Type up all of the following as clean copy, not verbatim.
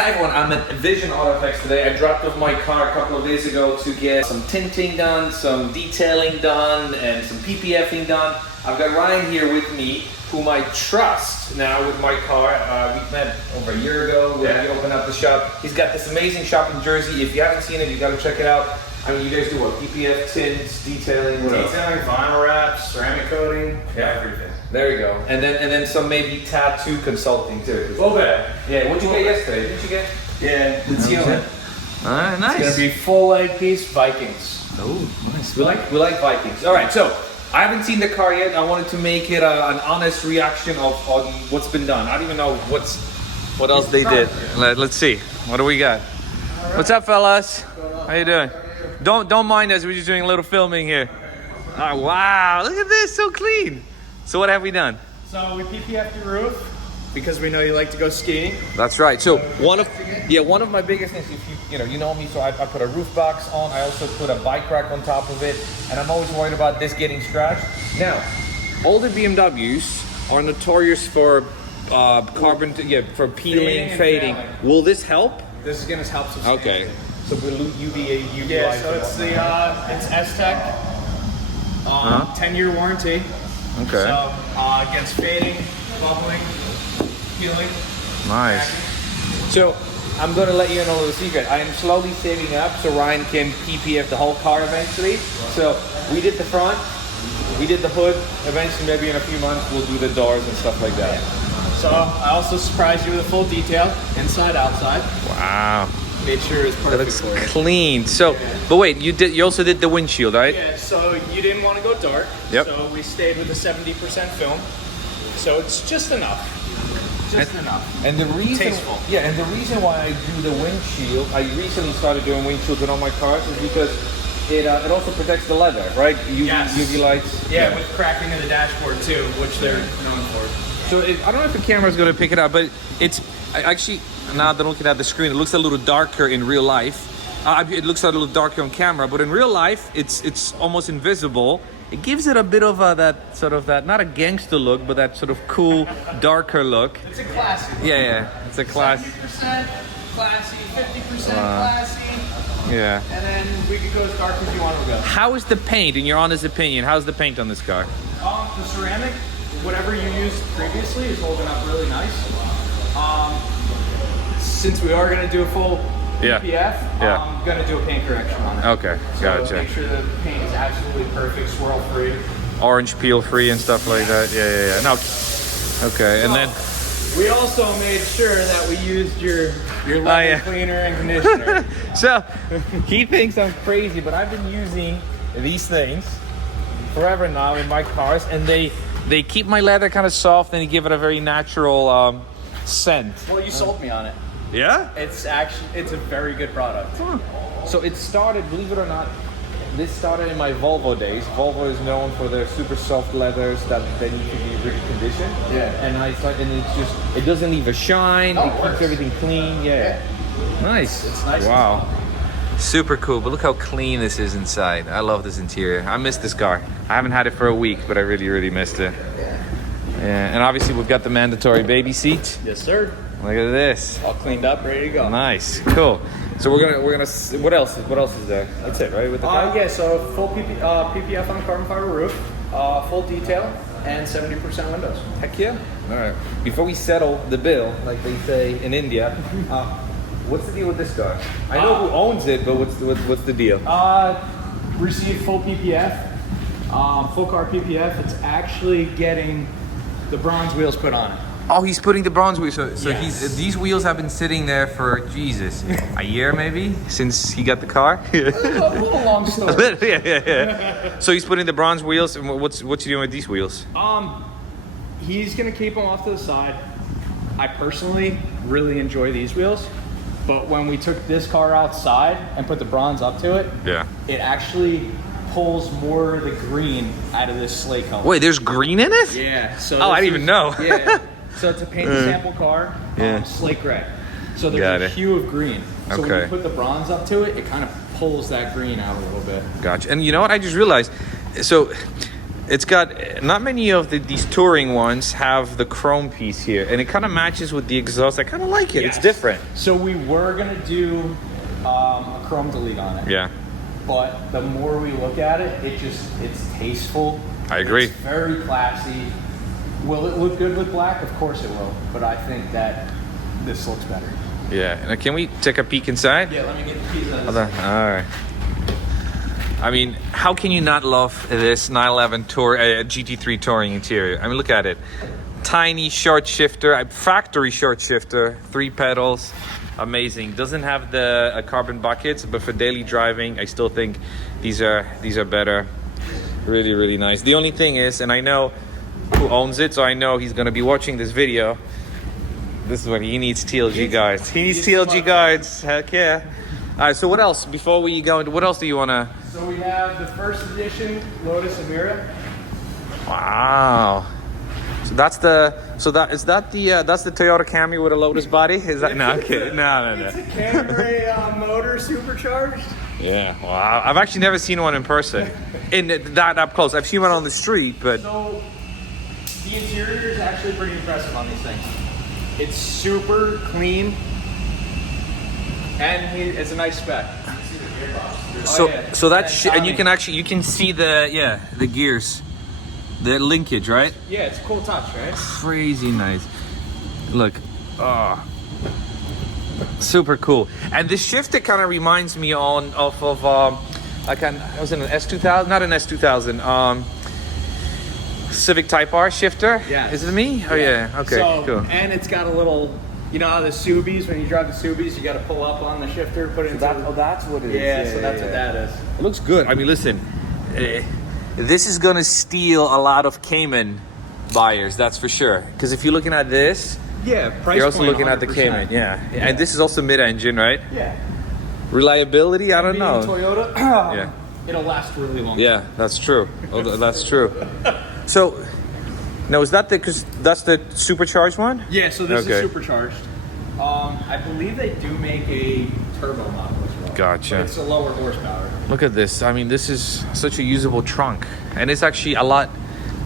Hi everyone, I'm at Vision Autoex today. I dropped off my car a couple of days ago to get some tinting done, some detailing done, and some PPFing done. I've got Ryan here with me, whom I trust now with my car. We met over a year ago when we opened up the shop. He's got this amazing shop in Jersey. If you haven't seen it, you gotta check it out. I mean, you guys do what? PPF, tints, detailing, what else? Detailing, vinyl wraps, ceramic coating, everything. There you go. And then some maybe tattoo consulting too. A little bit. Yeah, what'd you get yesterday? Didn't you get? Yeah, the teal. Alright, nice. It's gonna be full leg piece Vikings. Oh, nice. We like Vikings. Alright, so I haven't seen the car yet. I wanted to make it an honest reaction on what's been done. I don't even know what else they did. Let's see. What do we got? Right. What's up, fellas? How you doing? Don't mind us. We're just doing a little filming here. Oh, wow, look at this, so clean. So what have we done? So we PPF'd the roof because we know you like to go skiing. That's right. So one of my biggest things, if you know me, so I put a roof box on. I also put a bike rack on top of it, and I'm always worried about this getting scratched. Now, older BMWs are notorious for for peeling, fading. Will this help? This is gonna help substantially. Okay. So we'll UV. Yeah. So it's it's S-Tech, 10-year warranty. Okay. So against fading, bubbling, peeling. Nice. So I'm gonna let you know a little secret. I am slowly saving up so Ryan can PPF the whole car eventually. So we did the front, we did the hood. Eventually, maybe in a few months, we'll do the doors and stuff like that. So I also surprised you with a full detail, inside, outside. Wow. Made sure it's perfect. That looks clean. So, but wait, you also did the windshield, right? Yeah. So you didn't want to go dark. Yep. So we stayed with the 70% film. So it's just enough. Just enough. And the reason, tasteful. Yeah, and the reason why I do the windshield, I recently started doing windshields on all my cars, is because it also protects the leather, right? UV lights. Yeah, with cracking of the dashboard too, which they're known for. So I don't know if the camera is going to pick it up, but it's actually, now that I'm looking at the screen, it looks a little darker in real life. It looks a little darker on camera, but in real life, it's almost invisible. It gives it a bit of that sort of not a gangster look, but that sort of cool, darker look. It's a classy look. Yeah, it's a class. 70% classy, 50% classy. Yeah. And then we could go as dark as you want to go. How is the paint, in your honest opinion? How's the paint on this car? The ceramic, whatever you used previously, is holding up really nice. Since we are going to do a full PPF, I'm going to do a paint correction on it. Okay, gotcha. So make sure the paint is absolutely perfect, swirl free. Orange peel free and stuff like that. Yeah. No. Okay, and then we also made sure that we used your leather cleaner and conditioner. So he thinks I'm crazy, but I've been using these things forever now in my cars, and they keep my leather kind of soft and they give it a very natural scent. Well, you sold me on it. Yeah? It's a very good product. So it started, believe it or not, this started in my Volvo days. Volvo is known for their super soft leathers that they need to be really conditioned. Yeah. And it doesn't leave a shine. It keeps everything clean. Yeah. Nice. It's nice. Wow. Super cool, but look how clean this is inside. I love this interior. I miss this car. I haven't had it for a week, but I really, really missed it. Yeah, and obviously we've got the mandatory baby seat. Yes, sir. Look at this. All cleaned up, ready to go. Nice, cool. So we're gonna. What else is there? That's it, right? With the car? Yeah. So full PPF on carbon fiber roof, full detail, and 70% windows. Heck yeah. All right. Before we settle the bill, like they say in India, what's the deal with this car? I know who owns it, but what's the deal? Received full PPF, full car PPF. It's actually getting the bronze wheels put on it. Oh, he's putting the bronze wheels. So Yes. these wheels have been sitting there for a year maybe since he got the car. A little long story. yeah. So he's putting the bronze wheels. And what's he doing with these wheels? He's gonna keep them off to the side. I personally really enjoy these wheels, but when we took this car outside and put the bronze up to it, it actually pulls more of the green out of this slate color. Wait, there's green in it? Yeah. So I didn't even know. Yeah. So it's a paint sample car, slate gray. So there's a hue of green. So when you put the bronze up to it, it kind of pulls that green out a little bit. Gotcha. And you know what? I just realized, so It's got, not many of these touring ones have the chrome piece here, and it kind of matches with the exhaust. I kind of like it. Yes. It's different. So we were gonna do a chrome delete on it. Yeah. But the more we look at it, it's tasteful. I agree. It's very classy. Will it look good with black? Of course it will. But I think that this looks better. Yeah. And can we take a peek inside? Yeah, let me get the keys on this. All right. I mean, how can you not love this 911 GT3 touring interior? I mean, look at it. Tiny short shifter, factory short shifter, 3 pedals. Amazing. Doesn't have the carbon buckets, but for daily driving, I still think these are better. Really, really nice. The only thing is, and I know who owns it, so I know he's going to be watching this video. This is what he needs, TLG guides. He needs TLG guides. Heck yeah. All right, so what else? Before we go into, what else do you want to... So we have the first edition Lotus Amira. Wow. So that's the Toyota Camry with a Lotus body? Is that, no, I'm kidding. No. It's a Camry motor supercharged. Yeah, wow. I've actually never seen one in person. That up close. I've seen one on the street, but... So the interior is actually pretty impressive on these things. It's super clean. And it's a nice spec. So and you can see the gears, the linkage, right? Yeah, it's a cool touch, right? Crazy nice. Look, super cool. And the shifter kind of reminds me I was in an S2000, not an S2000. Civic Type R shifter. Yeah. Is it me? Oh yeah. Okay. So, cool. And it's got a little. You know how the Subies, when you drive the Subies, you got to pull up on the shifter, put it into... that's what it is. Yeah, so that's what that is. It looks good. I mean, listen, this is going to steal a lot of Cayman buyers, that's for sure. Because if you're looking at this, yeah, price you're also point, looking 100%. at the Cayman. Yeah. And this is also mid-engine, right? Yeah. Reliability, I don't know. Toyota, yeah. It'll last really long. Yeah, that's true. Oh, that's true. So... Now, is that because that's the supercharged one? Yeah, so this is supercharged. I believe they do make a turbo model as well. Gotcha. But it's a lower horsepower. Look at this. I mean, this is such a usable trunk. And it's actually a lot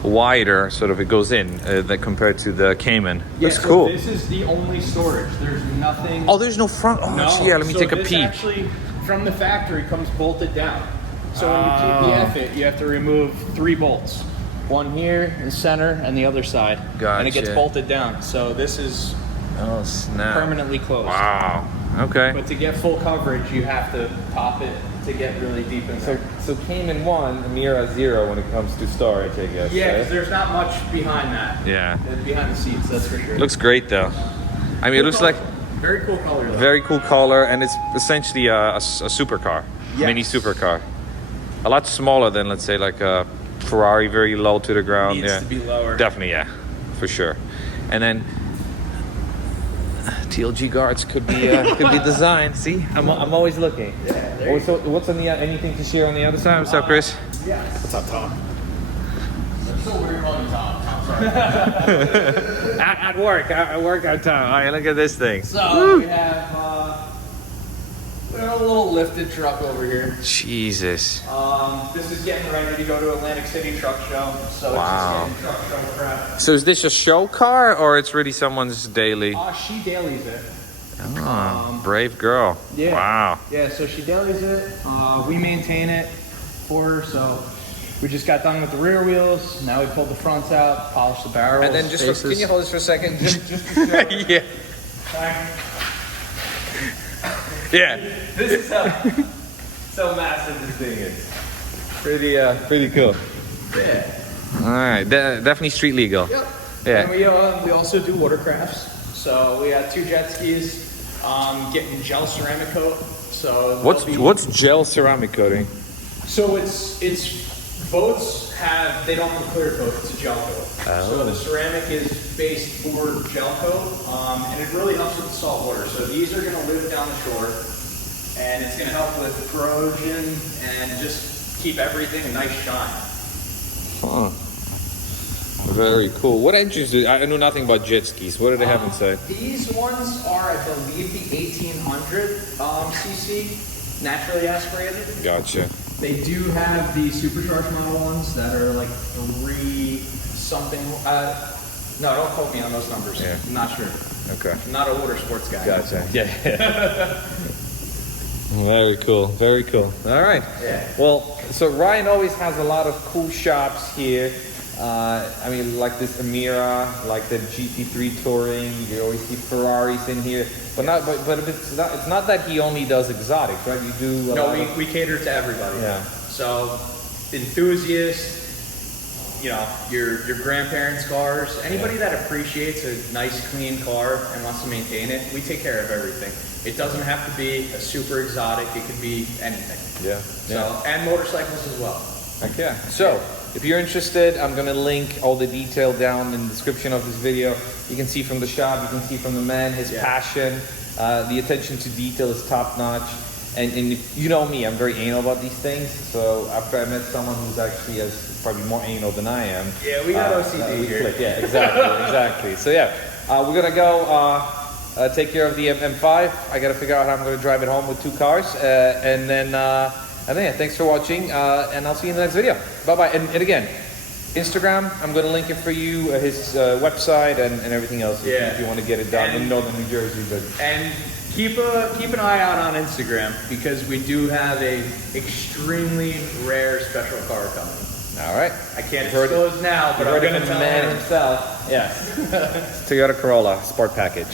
wider, sort of, it goes in compared to the Cayman. Yeah, Looks cool. This is the only storage. There's nothing... Oh, there's no front. Oh, no. Yeah, let me take a peek. Actually, from the factory, comes bolted down. So when you PPF it, you have to remove 3 bolts. One here in the center and the other side. Gotcha. And it gets bolted down. So this is permanently closed. Wow. Okay. But to get full coverage, you have to pop it to get really deep in there. So Cayman 1, Amira 0 when it comes to storage, I guess. Yeah, because there's not much behind that. Yeah. Behind the seats, that's for sure. Looks great, though. I mean, it looks like... Very cool color, though. Very cool color, and it's essentially a supercar. Yes. Mini supercar. A lot smaller than, let's say, like a Ferrari, very low to the ground. Needs to be lower. Definitely, yeah, for sure. And then TLG guards could be designed. See, I'm always looking. Yeah. So what's on the anything to share on the other side? What's up, Chris? Yeah. What's up, Tom? It's so weird calling Tom. Sorry. At work, out Tom. All right, look at this thing. So we have a little lifted truck over here. Jesus. This is getting ready to go to Atlantic City Truck Show. So wow. It's just getting truck show prep. So is this a show car or it's really someone's daily? She dailies it. Oh, brave girl. Yeah. Wow. Yeah, so she dailies it. We maintain it for her. So we just got done with the rear wheels. Now we pulled the fronts out, polished the barrels. And then can you hold this for a second? just to show. Yeah. Yeah. This is how massive this thing is. Pretty cool. Yeah. All right, definitely street legal. Yep. Yeah. And we also do watercrafts. So we got 2 jet skis, getting gel ceramic coat. So what's gel ceramic coating? So it's boats they don't have a clear coat, it's a gel coat. Oh. So the ceramic is based for gel coat, and it really helps with the salt water. So these are going to live down the shore, and it's going to help with corrosion and just keep everything a nice shine. Huh. Very cool. What engines I know nothing about jet skis. What do they have inside? These ones are, I believe, the 1800 cc, naturally aspirated. Gotcha. They do have the supercharged model ones that are like 3 something. No, don't quote me on those numbers. Yeah. I'm not sure. Okay. I'm not a water sports guy. Gotcha. Yeah. Very cool. Very cool. All right. Yeah. Well, so Ryan always has a lot of cool shops here. I mean, like this Amira, like the GT3 Touring. You always see Ferraris in here, but it's not that he only does exotics, right? You do. No, we cater to everybody. Yeah. So, enthusiasts, you know, your grandparents' cars, anybody that appreciates a nice, clean car and wants to maintain it, we take care of everything. It doesn't have to be a super exotic. It could be anything. Yeah. So, and motorcycles as well. Okay. So, if you're interested, I'm going to link all the detail down in the description of this video. You can see from the shop, you can see from the man, his passion, the attention to detail is top notch. And you know me, I'm very anal about these things. So after I met someone who's actually probably more anal than I am. Yeah, we got OCD here. Click. Yeah, exactly. So yeah, we're going to go take care of the M5. I got to figure out how I'm going to drive it home with 2 cars. And then thanks for watching, and I'll see you in the next video. Bye-bye. And again, Instagram, I'm going to link it for you, his website and everything else if you want to get it done in northern New Jersey. And keep an eye out on Instagram, because we do have a extremely rare special car coming. All right. I can't disclose now, but I'm going to tell man him himself. Yes. Toyota Corolla Sport Package.